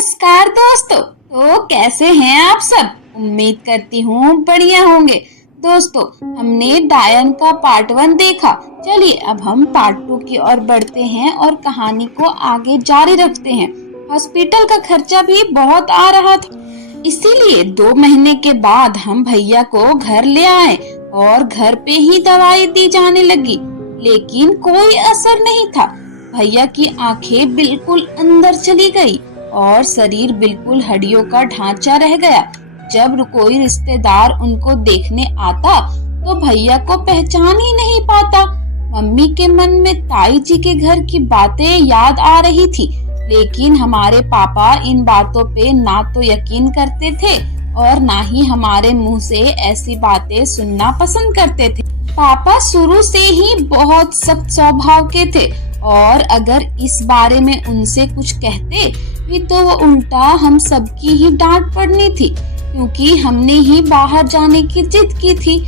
नमस्कार दोस्तों। तो कैसे हैं आप सब? उम्मीद करती हूँ बढ़िया होंगे। दोस्तों, हमने डायन का पार्ट 1 देखा। चलिए अब हम पार्ट 2 की ओर बढ़ते हैं और कहानी को आगे जारी रखते हैं। हॉस्पिटल का खर्चा भी बहुत आ रहा था, इसीलिए 2 महीने के बाद हम भैया को घर ले आए और घर पे ही दवाई दी जाने लगी, लेकिन कोई असर नहीं था। भैया की आंखें बिल्कुल अंदर चली गई और शरीर बिल्कुल हड्डियों का ढांचा रह गया। जब कोई रिश्तेदार उनको देखने आता तो भैया को पहचान ही नहीं पाता। मम्मी के मन में ताई जी के घर की बातें याद आ रही थी, लेकिन हमारे पापा इन बातों पे ना तो यकीन करते थे और ना ही हमारे मुंह से ऐसी बातें सुनना पसंद करते थे। पापा शुरू से ही बहुत सख्त स्वभाव के थे और अगर इस बारे में उनसे कुछ कहते भी तो वो उल्टा हम सबकी ही डांट पड़नी थी, क्योंकि हमने ही बाहर जाने की जिद की थी।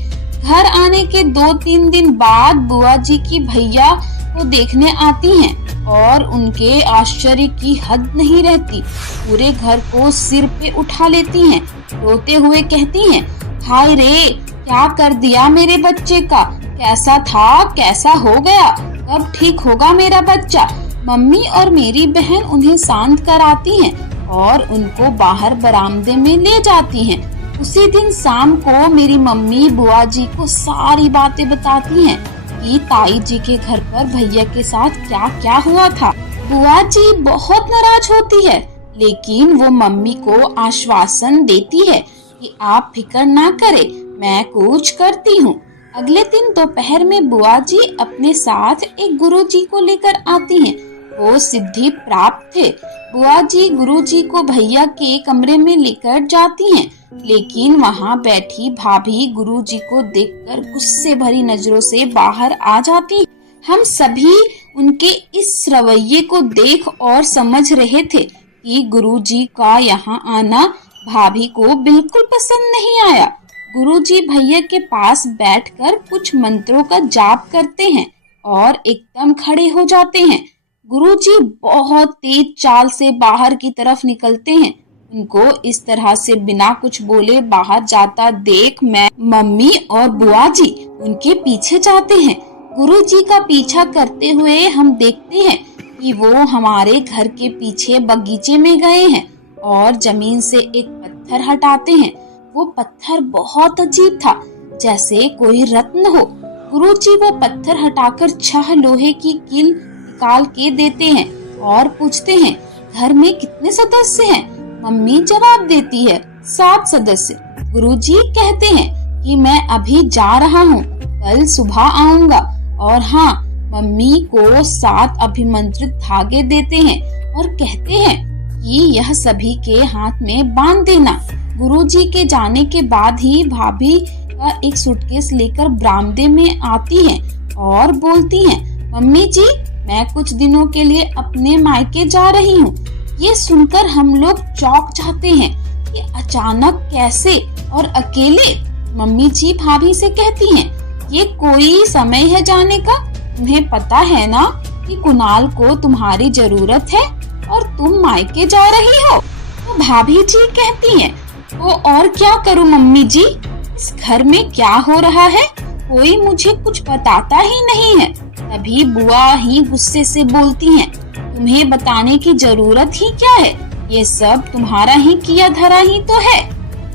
घर आने के 2-3 दिन बाद बुआ जी की भैया को देखने आती हैं और उनके आश्चर्य की हद नहीं रहती। पूरे घर को सिर पे उठा लेती हैं, रोते हुए कहती हैं, हाय रे, क्या कर दिया मेरे बच्चे का? कैसा था, कैसा हो गया? कब ठीक होगा मेरा बच्चा? मम्मी और मेरी बहन उन्हें शांत कराती हैं और उनको बाहर बरामदे में ले जाती हैं। उसी दिन शाम को मेरी मम्मी बुआ जी को सारी बातें बताती हैं कि ताई जी के घर पर भैया के साथ क्या क्या हुआ था। बुआ जी बहुत नाराज होती है, लेकिन वो मम्मी को आश्वासन देती है कि आप फिक्र ना करें, मैं कुछ करती हूँ। अगले दिन दोपहर में बुआ जी अपने साथ एक गुरुजी को लेकर आती हैं। वो सिद्धि प्राप्त थे। बुआ जी गुरुजी को भैया के कमरे में लेकर जाती हैं, लेकिन वहाँ बैठी भाभी गुरुजी को देखकर गुस्से भरी नजरों से बाहर आ जाती। हम सभी उनके इस रवैये को देख और समझ रहे थे कि गुरुजी का यहाँ आना भाभी को बिल्कुल पसंद नहीं आया। गुरुजी भैया के पास बैठकर कुछ मंत्रों का जाप करते हैं और एकदम खड़े हो जाते हैं। गुरुजी बहुत तेज चाल से बाहर की तरफ निकलते हैं। उनको इस तरह से बिना कुछ बोले बाहर जाता देख मैं, मम्मी और बुआ जी उनके पीछे जाते हैं। गुरुजी का पीछा करते हुए हम देखते हैं कि वो हमारे घर के पीछे बगीचे में गए हैं और जमीन से एक पत्थर हटाते हैं। वो पत्थर बहुत अजीब था, जैसे कोई रत्न हो। गुरुजी वो पत्थर हटाकर 6 लोहे की कील निकाल के देते हैं और पूछते हैं, घर में कितने सदस्य हैं? मम्मी जवाब देती है, 7 सदस्य। गुरुजी कहते हैं कि मैं अभी जा रहा हूँ, कल सुबह आऊंगा। और हाँ, मम्मी को 7 अभिमंत्रित धागे देते हैं और कहते हैं कि यह सभी के हाथ में बांध देना। गुरुजी के जाने के बाद ही भाभी का एक सूटकेस लेकर बरामदे में आती हैं और बोलती हैं, मम्मी जी, मैं कुछ दिनों के लिए अपने मायके जा रही हूँ। ये सुनकर हम लोग चौंक जाते हैं कि अचानक कैसे और अकेले। मम्मी जी भाभी से कहती हैं, ये कोई समय है जाने का? तुम्हें पता है ना कि कुणाल को तुम्हारी जरूरत है और तुम मायके जा रही हो। तो भाभी जी कहती हैं, तो और क्या करूं मम्मी जी, इस घर में क्या हो रहा है, कोई मुझे कुछ बताता ही नहीं है। तभी बुआ ही गुस्से से बोलती हैं, तुम्हें बताने की जरूरत ही क्या है, ये सब तुम्हारा ही किया धरा ही तो है।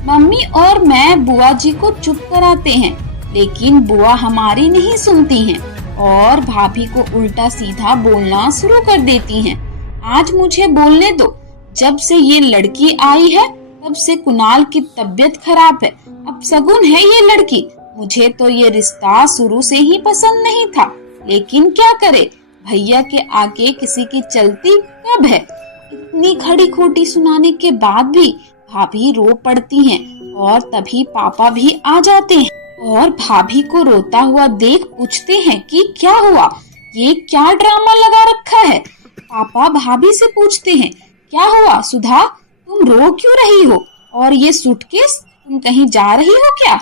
मम्मी और मैं बुआ जी को चुप कराते हैं, लेकिन बुआ हमारी नहीं सुनती हैं और भाभी को उल्टा सीधा बोलना शुरू कर देती हैं। आज मुझे बोलने दो, जब से ये लड़की आई है तब से कुणाल की तबीयत खराब है। अब शगुन है ये लड़की। मुझे तो ये रिश्ता शुरू से ही पसंद नहीं था, लेकिन क्या करे, भैया के आगे किसी की चलती कब है। इतनी खड़ी खोटी सुनाने के बाद भी भाभी रो पड़ती हैं और तभी पापा भी आ जाते हैं और भाभी को रोता हुआ देख पूछते हैं कि क्या हुआ, ये क्या ड्रामा लगा रखा है। पापा भाभी से पूछते हैं, क्या हुआ सुधा, तुम रो क्यों रही हो? और ये सूटकेस, तुम कहीं जा रही हो क्या?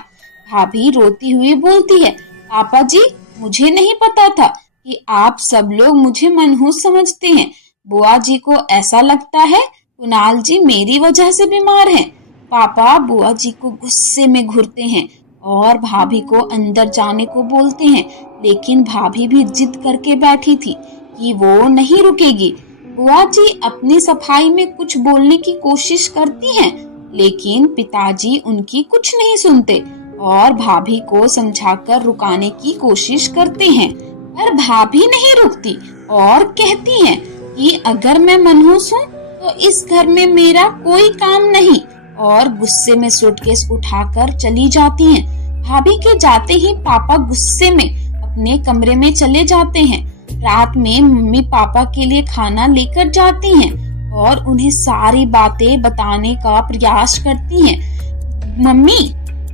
भाभी रोती हुई बोलती है, पापा जी, मुझे नहीं पता था कि आप सब लोग मुझे मनहूस समझते हैं। बुआ जी को ऐसा लगता है कुणाल जी मेरी वजह से बीमार हैं। पापा बुआ जी को गुस्से में घूरते हैं और भाभी को अंदर जाने को बोलते हैं, लेकिन भाभी भी जिद करके बैठी थी कि वो नहीं रुकेगी। बुआ जी अपनी सफाई में कुछ बोलने की कोशिश करती हैं, लेकिन पिताजी उनकी कुछ नहीं सुनते और भाभी को समझाकर रुकाने की कोशिश करते हैं, पर भाभी नहीं रुकती और कहती हैं कि अगर मैं मनहूस हूँ तो इस घर में मेरा कोई काम नहीं, और गुस्से में सूटकेस उठाकर चली जाती हैं। भाभी के जाते ही पापा गुस्से में अपने कमरे में चले जाते हैं। रात में मम्मी पापा के लिए खाना लेकर जाती हैं और उन्हें सारी बातें बताने का प्रयास करती हैं।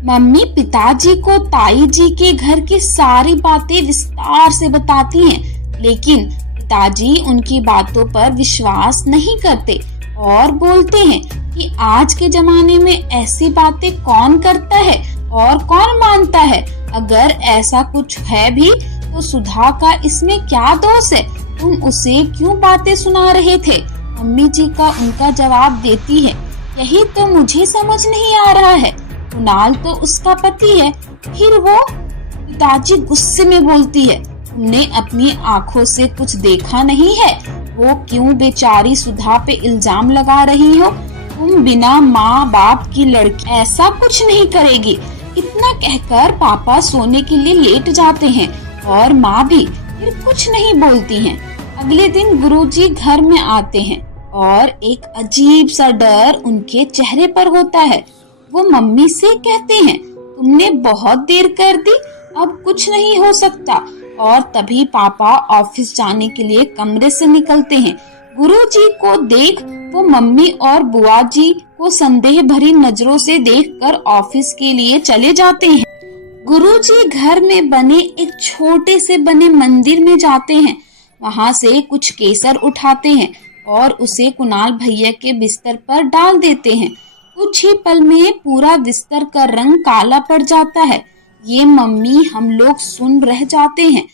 मम्मी पिताजी को ताई जी के घर की सारी बातें विस्तार से बताती हैं, लेकिन पिताजी उनकी बातों पर विश्वास नहीं करते और बोलते हैं कि आज के जमाने में ऐसी बातें कौन करता है और कौन मानता है। अगर ऐसा कुछ है भी तो सुधा का इसमें क्या दोष है, तुम उसे क्यों बातें सुना रहे थे। मम्मी जी का उनका जवाब देती है, यही तो मुझे समझ नहीं आ रहा है, कुणाल तो उसका पति है। फिर वो पिताजी गुस्से में बोलती है, तुमने अपनी आंखों से कुछ देखा नहीं है, वो क्यों बेचारी सुधा पे इल्जाम लगा रही हो। तुम बिना माँ बाप की लड़की ऐसा कुछ नहीं करेगी। इतना कहकर पापा सोने के लिए लेट जाते हैं और माँ भी फिर कुछ नहीं बोलती हैं। अगले दिन गुरुजी घर में आते हैं और एक अजीब सा डर उनके चेहरे पर होता है। वो मम्मी से कहते हैं, तुमने बहुत देर कर दी, अब कुछ नहीं हो सकता। और तभी पापा ऑफिस जाने के लिए कमरे से निकलते हैं। गुरुजी को देख वो मम्मी और बुआ जी को संदेह भरी नजरों से देखकर ऑफिस के लिए चले जाते हैं। गुरुजी घर में बने एक छोटे से बने मंदिर में जाते हैं। वहां से कुछ केसर उठाते हैं और उसे कुणाल भैया के बिस्तर पर डाल देते हैं। कुछ ही पल में पूरा बिस्तर का रंग काला पड़ जाता है। ये मम्मी हम लोग सुन रह जाते हैं।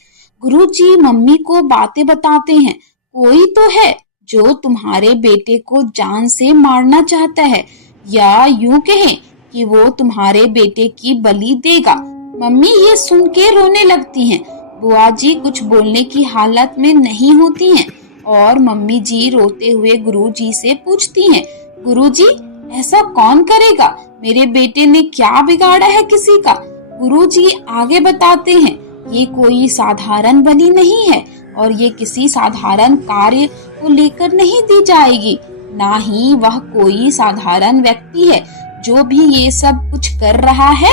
गुरुजी मम्मी को बातें बताते हैं, कोई तो है जो तुम्हारे बेटे को जान से मारना चाहता है, या यूं कहें कि वो तुम्हारे बेटे की बलि देगा। मम्मी ये सुन के रोने लगती हैं। बुआ जी कुछ बोलने की हालत में नहीं होती हैं और मम्मी जी रोते हुए गुरुजी से पूछती हैं, गुरुजी ऐसा कौन करेगा, मेरे बेटे ने क्या बिगाड़ा है किसी का। गुरुजी आगे बताते हैं, ये कोई साधारण बलि नहीं है और ये किसी साधारण कार्य को लेकर नहीं दी जाएगी, ना ही वह कोई साधारण व्यक्ति है जो भी ये सब कुछ कर रहा है।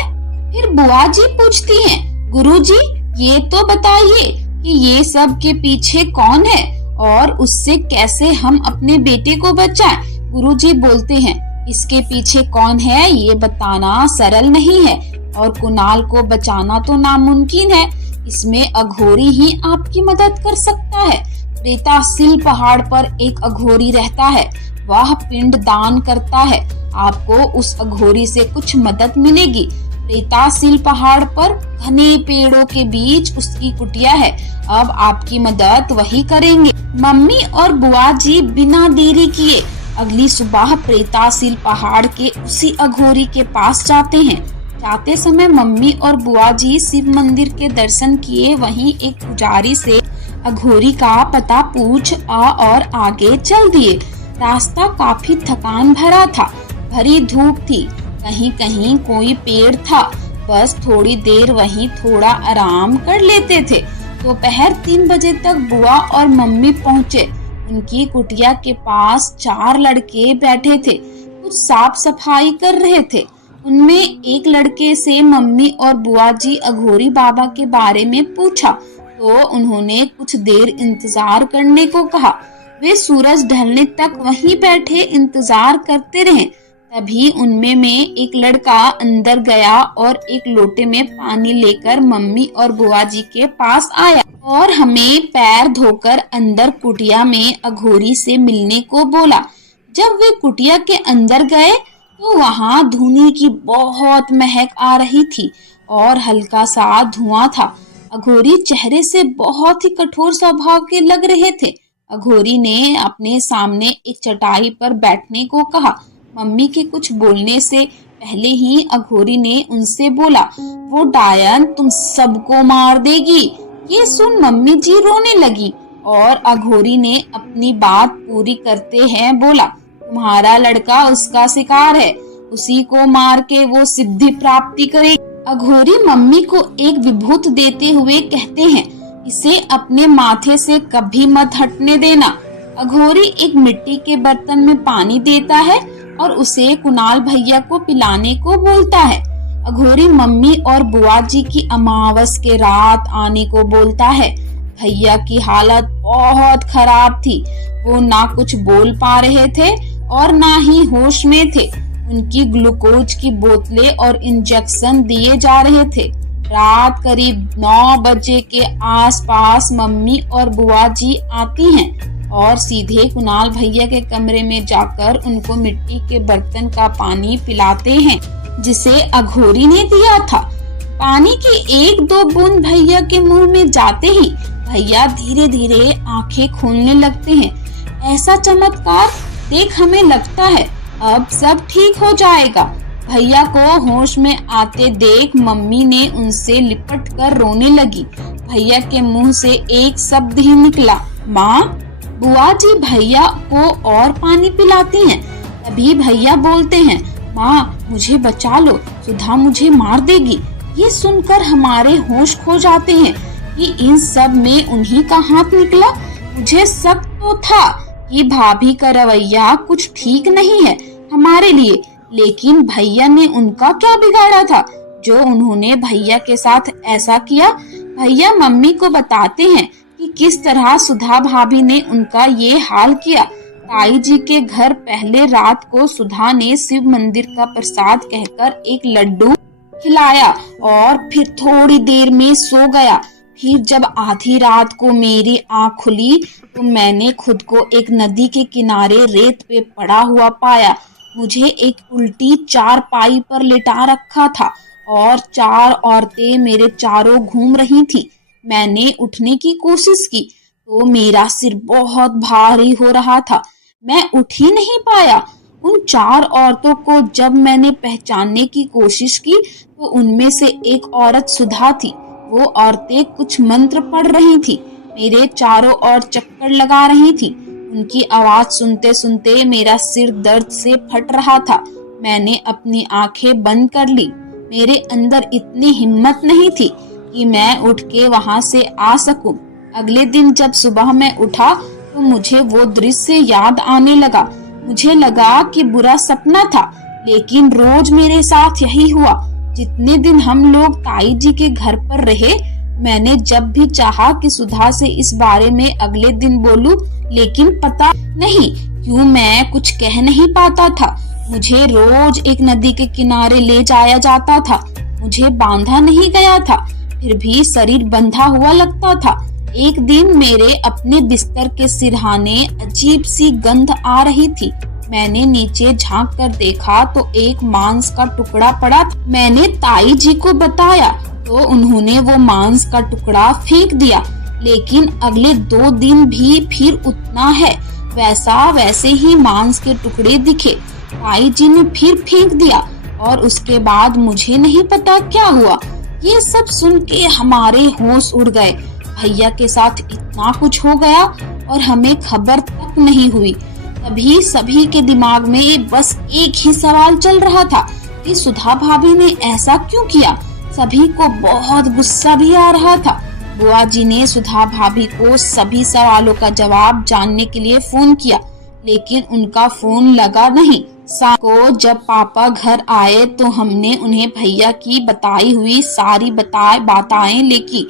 फिर बुआ जी पूछती हैं, गुरुजी ये तो बताइए कि ये सब के पीछे कौन है और उससे कैसे हम अपने बेटे को बचाएं। गुरुजी बोलते हैं, इसके पीछे कौन है ये बताना सरल नहीं है और कुणाल को बचाना तो नामुमकिन है। इसमें अघोरी ही आपकी मदद कर सकता है। प्रेतासील पहाड़ पर एक अघोरी रहता है, वह पिंड दान करता है। आपको उस अघोरी से कुछ मदद मिलेगी। प्रेतासील पहाड़ पर घने पेड़ों के बीच उसकी कुटिया है। अब आपकी मदद वही करेंगे। मम्मी और बुआ जी बिना देरी किए अगली सुबह प्रेतासील पहाड़ के उसी अघोरी के पास जाते हैं। जाते समय मम्मी और बुआ जी शिव मंदिर के दर्शन किए। वहीं एक पुजारी से अघोरी का पता पूछ और आगे चल दिए। रास्ता काफी थकान भरा था, भरी धूप थी, कहीं कहीं कोई पेड़ था। बस थोड़ी देर वहीं थोड़ा आराम कर लेते थे। दोपहर 3 बजे तक बुआ और मम्मी पहुँचे। उनकी कुटिया के पास 4 लड़के बैठे थे, कुछ साफ सफाई कर रहे थे। उनमें एक लड़के से मम्मी और बुआ जी अघोरी बाबा के बारे में पूछा तो उन्होंने कुछ देर इंतजार करने को कहा। वे सूरज ढलने तक वहीं बैठे इंतजार करते रहे। तभी उनमें एक लड़का अंदर गया और एक लोटे में पानी लेकर मम्मी और बुआ जी के पास आया और हमें पैर धोकर अंदर कुटिया में अघोरी से मिलने को बोला। जब वे कुटिया के अंदर गए तो वहाँ धुनी की बहुत महक आ रही थी और हल्का सा धुआं था। अघोरी चेहरे से बहुत ही कठोर स्वभाव के लग रहे थे। अघोरी ने अपने सामने एक चटाई पर बैठने को कहा। मम्मी के कुछ बोलने से पहले ही अघोरी ने उनसे बोला, वो डायन तुम सबको मार देगी। ये सुन मम्मी जी रोने लगी और अघोरी ने अपनी बात पूरी करते हैं बोला, तुम्हारा लड़का उसका शिकार है, उसी को मार के वो सिद्धि प्राप्ति करेगी। अघोरी मम्मी को एक विभूत देते हुए कहते हैं, इसे अपने माथे से कभी मत हटने देना। अघोरी एक मिट्टी के बर्तन में पानी देता है और उसे कुणाल भैया को पिलाने को बोलता है। अघोरी मम्मी और बुआ जी की अमावस के रात आने को बोलता है। भैया की हालत बहुत खराब थी, वो ना कुछ बोल पा रहे थे और ना ही होश में थे। उनकी ग्लूकोज की बोतलें और इंजेक्शन दिए जा रहे थे। रात करीब 9 बजे के आसपास मम्मी और बुआ जी आती हैं और सीधे कुणाल भैया के कमरे में जाकर उनको मिट्टी के बर्तन का पानी पिलाते हैं जिसे अघोरी ने दिया था। पानी की 1-2 बूंद भैया के मुंह में जाते ही भैया धीरे धीरे आंखें खोलने लगते हैं। ऐसा चमत्कार देख हमें लगता है अब सब ठीक हो जाएगा। भैया को होश में आते देख मम्मी ने उनसे लिपट कर रोने लगी। भैया के मुंह से एक शब्द ही निकला, माँ। बुआ जी भैया को और पानी पिलाती हैं। तभी भैया बोलते हैं, माँ मुझे बचा लो, सुधा मुझे मार देगी। ये सुनकर हमारे होश खो जाते हैं कि इन सब में उन्हीं का हाथ निकला। मुझे शक तो था कि भाभी का रवैया कुछ ठीक नहीं है हमारे लिए, लेकिन भैया ने उनका क्या बिगाड़ा था जो उन्होंने भैया के साथ ऐसा किया। भैया मम्मी को बताते हैं कि किस तरह सुधा भाभी ने उनका ये हाल किया। ताई जी के घर पहले रात को सुधा ने शिव मंदिर का प्रसाद कहकर एक लड्डू खिलाया और फिर थोड़ी देर में सो गया। फिर जब आधी रात को मेरी आंख खुली तो मैंने खुद को एक नदी के किनारे रेत पे पड़ा हुआ पाया। मुझे एक उल्टी चारपाई पर लिटा रखा था और 4 औरतें मेरे चारों घूम रही थी। मैंने उठने की कोशिश की तो मेरा सिर बहुत भारी हो रहा था, मैं उठ ही नहीं पाया। उन 4 औरतों को जब मैंने पहचानने की कोशिश की तो उनमें से एक औरत सुधा थी। वो औरतें कुछ मंत्र पढ़ रही थी, मेरे चारों ओर चक्कर लगा रही थी। उनकी आवाज सुनते सुनते मेरा सिर दर्द से फट रहा था। मैंने अपनी आंखें बंद कर ली। मेरे अंदर इतनी हिम्मत नहीं थी कि मैं उठ के वहां से आ सकूं। अगले दिन जब सुबह मैं उठा तो मुझे वो दृश्य याद आने लगा। मुझे लगा कि बुरा सपना था, लेकिन रोज मेरे साथ यही हुआ। जितने दिन हम लोग ताई जी के घर पर रहे, मैंने जब भी चाहा कि सुधा से इस बारे में अगले दिन बोलूं, लेकिन पता नहीं क्यों मैं कुछ कह नहीं पाता था। मुझे रोज एक नदी के किनारे ले जाया जाता था। मुझे बांधा नहीं गया था, फिर भी शरीर बंधा हुआ लगता था। एक दिन मेरे अपने बिस्तर के सिरहाने अजीब सी गंध आ रही थी। मैंने नीचे झांक कर देखा तो एक मांस का टुकड़ा पड़ा था। मैंने ताई जी को बताया तो उन्होंने वो मांस का टुकड़ा फेंक दिया, लेकिन अगले 2 दिन भी फिर उतना है वैसा वैसे ही मांस के टुकड़े दिखे। ताई जी ने फिर फेंक दिया और उसके बाद मुझे नहीं पता क्या हुआ। ये सब सुन के हमारे होश उड़ गए। भैया के साथ इतना कुछ हो गया और हमें खबर तक नहीं हुई। तभी सभी के दिमाग में बस एक ही सवाल चल रहा था कि सुधा भाभी ने ऐसा क्यों किया। सभी को बहुत गुस्सा भी आ रहा था। बुआ जी ने सुधा भाभी को सभी सवालों का जवाब जानने के लिए फोन किया, लेकिन उनका फोन लगा नहीं। शाम को जब पापा घर आए तो हमने उन्हें भैया की बताई हुई सारी बातें लिखी।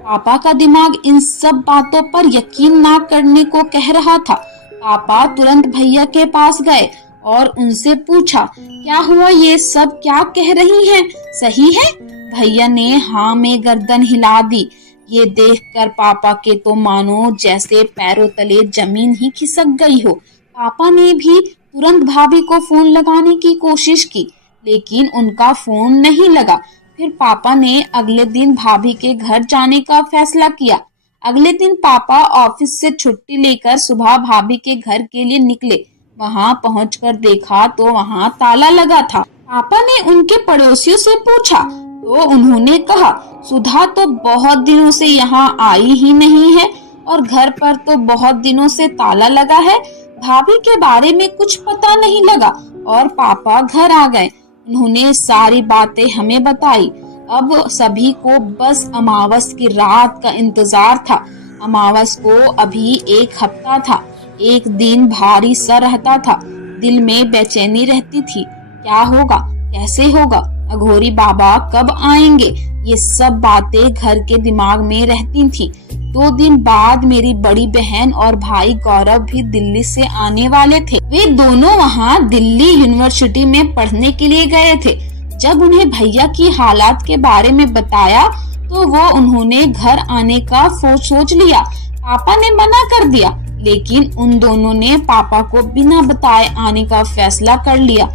पापा का दिमाग इन सब बातों पर यकीन ना करने को कह रहा था। पापा तुरंत भैया के पास गए और उनसे पूछा, क्या हुआ, ये सब क्या कह रही हैं, सही है? भैया ने हाँ में गर्दन हिला दी। ये देखकर पापा के तो मानो जैसे पैरों तले जमीन ही खिसक गई हो। पापा ने भी तुरंत भाभी को फोन लगाने की कोशिश की, लेकिन उनका फोन नहीं लगा। फिर पापा ने अगले दिन भाभी के घर जाने का फैसला किया। अगले दिन पापा ऑफिस से छुट्टी लेकर सुबह भाभी के घर के लिए निकले। वहां पहुंचकर देखा तो वहां ताला लगा था। पापा ने उनके पड़ोसियों से पूछा तो उन्होंने कहा, सुधा तो बहुत दिनों से यहाँ आई ही नहीं है और घर पर तो बहुत दिनों से ताला लगा है। भाभी के बारे में कुछ पता नहीं लगा और पापा घर आ गए। उन्होंने सारी बातें हमें बताई। अब सभी को बस अमावस की रात का इंतजार था। अमावस को अभी एक हफ्ता था। एक दिन भारी सा रहता था। दिल में बेचैनी रहती थी। क्या होगा, कैसे होगा, अघोरी बाबा कब आएंगे, ये सब बातें घर के दिमाग में रहती थी। 2 दिन बाद मेरी बड़ी बहन और भाई गौरव भी दिल्ली से आने वाले थे। वे दोनों वहाँ दिल्ली यूनिवर्सिटी में पढ़ने के लिए गए थे। जब उन्हें भैया की हालात के बारे में बताया तो वो उन्होंने घर आने का सोच लिया। पापा ने मना कर दिया, लेकिन उन दोनों ने पापा को बिना बताए आने का फैसला कर लिया।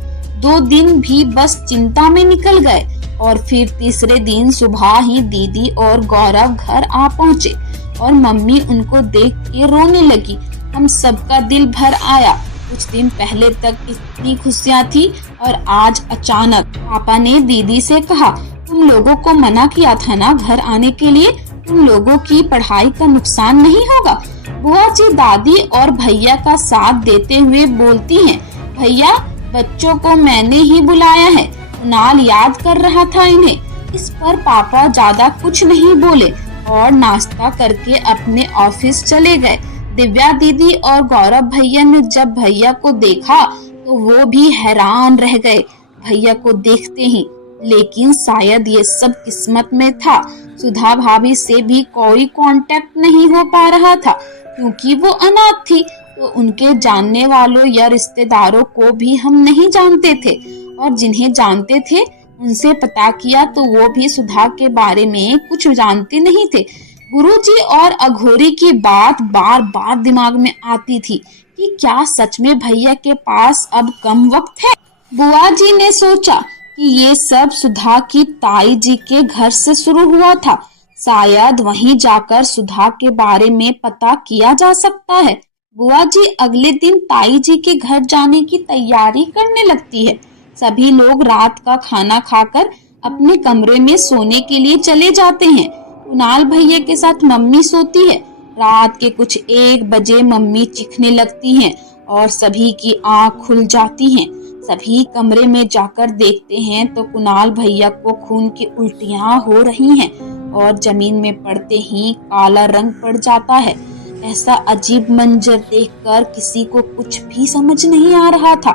2 दिन भी बस चिंता में निकल गए और फिर तीसरे दिन सुबह ही दीदी और गौरव घर आ पहुँचे और मम्मी उनको देख के रोने लगी। हम सबका दिल भर आया। कुछ दिन पहले तक इतनी खुशियाँ थी और आज अचानक। पापा ने दीदी से कहा, तुम लोगों को मना किया था ना घर आने के लिए, तुम लोगों की पढ़ाई का नुकसान नहीं होगा। बुआ जी दादी और भैया का साथ देते हुए बोलती हैं, भैया बच्चों को मैंने ही बुलाया है, कुणाल याद कर रहा था इन्हें। इस पर पापा ज्यादा कुछ नहीं बोले और नाश्ता करके अपने ऑफिस चले गए। दिव्या दीदी और गौरव भैया ने जब भैया को देखा तो वो भी हैरान रह गए भैया को देखते ही। लेकिन शायद ये सब किस्मत में था। सुधा भाभी से भी कोई कांटेक्ट नहीं हो पा रहा था क्योंकि वो अनाथ थी। तो उनके जानने वालों या रिश्तेदारों को भी हम नहीं जानते थे और जिन्हें जानते थे उनसे पता किया तो वो भी सुधा के बारे में कुछ जानते नहीं थे। गुरुजी और अघोरी की बात बार बार दिमाग में आती थी कि क्या सच में भैया के पास अब कम वक्त है। बुआ जी ने सोचा कि ये सब सुधा की ताई जी के घर से शुरू हुआ था। शायद वहीं जाकर सुधा के बारे में पता किया जा सकता है। बुआ जी अगले दिन ताई जी के घर जाने की तैयारी करने लगती है। सभी लोग रात का खाना खाकर अपने कमरे में सोने के लिए चले जाते हैं। कुणाल भैया के साथ मम्मी सोती है। रात के कुछ 1 बजे मम्मी चीखने लगती हैं और सभी की आंख खुल जाती हैं। सभी कमरे में जाकर देखते हैं तो कुणाल भैया को खून की उल्टियां हो रही हैं और जमीन में पड़ते ही काला रंग पड़ जाता है। ऐसा अजीब मंजर देखकर किसी को कुछ भी समझ नहीं आ रहा था।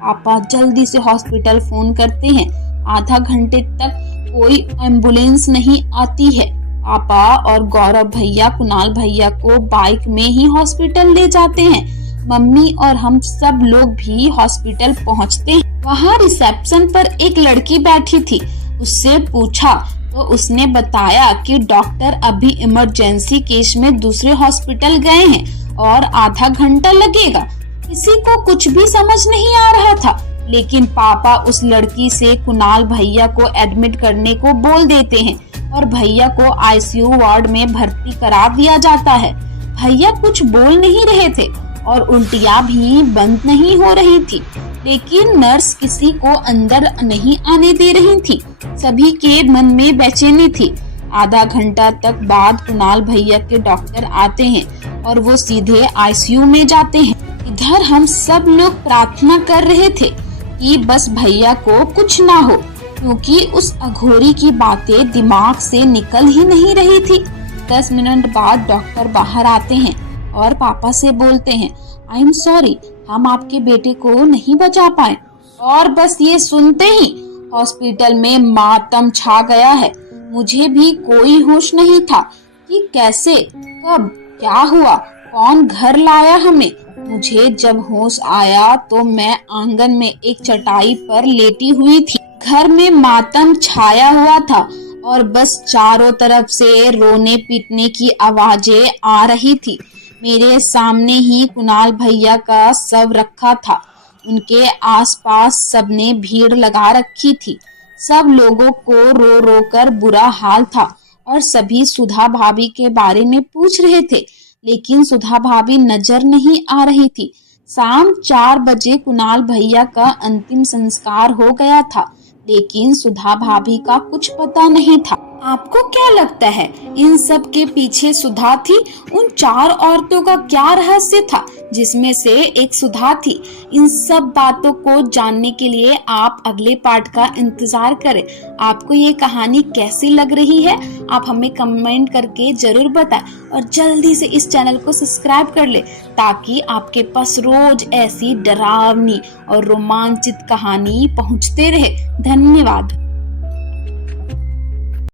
पापा जल्दी से हॉस्पिटल फोन करते हैं। आधा घंटे तक कोई एम्बुलेंस नहीं आती है। पापा और गौरव भैया कुणाल भैया को बाइक में ही हॉस्पिटल ले जाते हैं। मम्मी और हम सब लोग भी हॉस्पिटल पहुंचते हैं। वहाँ रिसेप्शन पर एक लड़की बैठी थी। उससे पूछा तो उसने बताया कि डॉक्टर अभी इमरजेंसी केस में दूसरे हॉस्पिटल गए हैं और आधा घंटा लगेगा। किसी को कुछ भी समझ नहीं आ रहा था, लेकिन पापा उस लड़की से कुणाल भैया को एडमिट करने को बोल देते हैं और भैया को आईसीयू वार्ड में भर्ती करा दिया जाता है। भैया कुछ बोल नहीं रहे थे और उल्टियां भी बंद नहीं हो रही थी, लेकिन नर्स किसी को अंदर नहीं आने दे रही थी। सभी के मन में बेचैनी थी। आधा घंटा तक बाद कुणाल भैया के डॉक्टर आते हैं और वो सीधे आईसीयू में जाते हैं। इधर हम सब लोग प्रार्थना कर रहे थे कि बस भैया को कुछ ना हो, क्योंकि उस अघोरी की बातें दिमाग से निकल ही नहीं रही थी। 10 मिनट बाद डॉक्टर बाहर आते हैं और पापा से बोलते हैं, आई एम सॉरी, हम आपके बेटे को नहीं बचा पाए। और बस ये सुनते ही हॉस्पिटल में मातम छा गया है। मुझे भी कोई होश नहीं था कि कैसे, कब, क्या हुआ, कौन घर लाया हमें। मुझे जब होश आया तो मैं आंगन में एक चटाई पर लेटी हुई थी। घर में मातम छाया हुआ था और बस चारों तरफ से रोने पीटने की आवाजें आ रही थी। मेरे सामने ही कुणाल भैया का शव रखा था। उनके आसपास सबने भीड़ लगा रखी थी। सब लोगों को रो रो कर बुरा हाल था और सभी सुधा भाभी के बारे में पूछ रहे थे, लेकिन सुधा भाभी नजर नहीं आ रही थी। शाम 4 बजे कुणाल भैया का अंतिम संस्कार हो गया था, लेकिन सुधा भाभी का कुछ पता नहीं था। आपको क्या लगता है इन सब के पीछे सुधा थी? उन 4 औरतों का क्या रहस्य था जिसमें से एक सुधा थी? इन सब बातों को जानने के लिए आप अगले पार्ट का इंतजार करें। आपको ये कहानी कैसी लग रही है आप हमें कमेंट करके जरूर बताएं और जल्दी से इस चैनल को सब्सक्राइब कर ले ताकि आपके पास रोज ऐसी डरावनी और रोमांचित कहानी पहुंचते रहे। धन्यवाद।